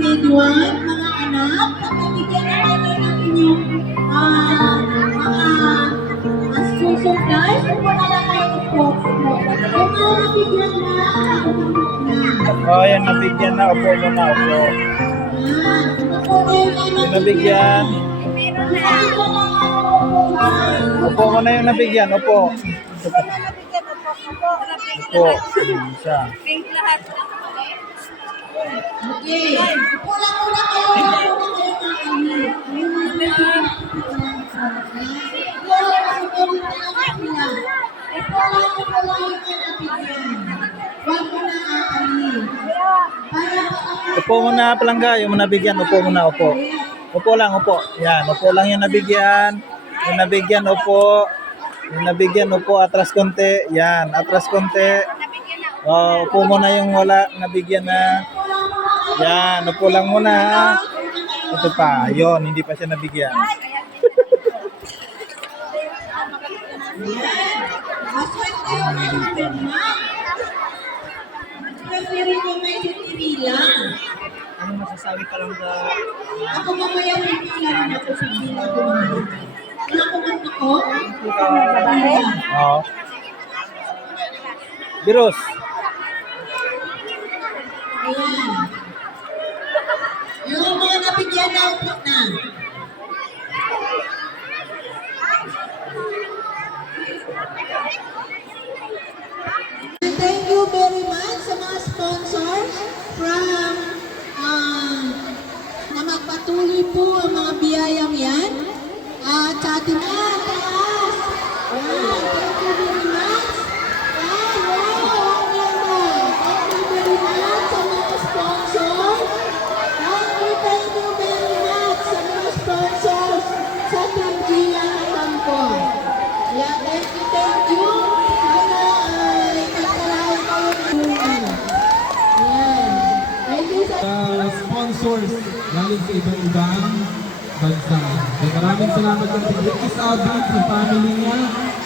grade 1, mga anak, pagbibigyan na kayo ng inyong mga school supplies. Kung wala lang kayo i-post mo. Kung mga nabigyan na. Oh, yan nabigyan na. Upo muna, upo. Yung nabigyan. Upo mo na yung nabigyan, upo. Upo. Isa. Pink lahat. Okay. Upo lang muna kayo. Upo lang kayo. Upo muna, palangga. Yung nabigyan, upo muna, upo. Upo lang, upo. Yan, upo lang yung nabigyan. Yung nabigyan, upo. Yung nabigyan, upo. Atras konti. Yan, atras konti. Oh, upo muna yung wala. Nabigyan na. Yan, upo lang muna. Ito pa. Yon, hindi pa siya nabigyan. Ano masasabi pa lang sa... Ako mamaya pipila rin ako sa bilang gumawa. Wala ko man ako. Oo. Biros. Ayan. Yung mga nabigyan na upo na. Thank you very much sa mga sponsors from na magpatuloy po ang mga biyayang yan. At sa ating taas. Ayan, thank you very much. Ayan, wow, ang ganda. Thank you very much sa mga sponsors. Thank you very much sa mga sponsors sa Team Gia Campo. Ayan, thank you, thank you. Sana ay nagkalain kayo ng buwan. Ayan. Thank you sa sponsors galing sa ibang-ibang bansa. Maraming salamat sa Ricky Sabi, sa family niya,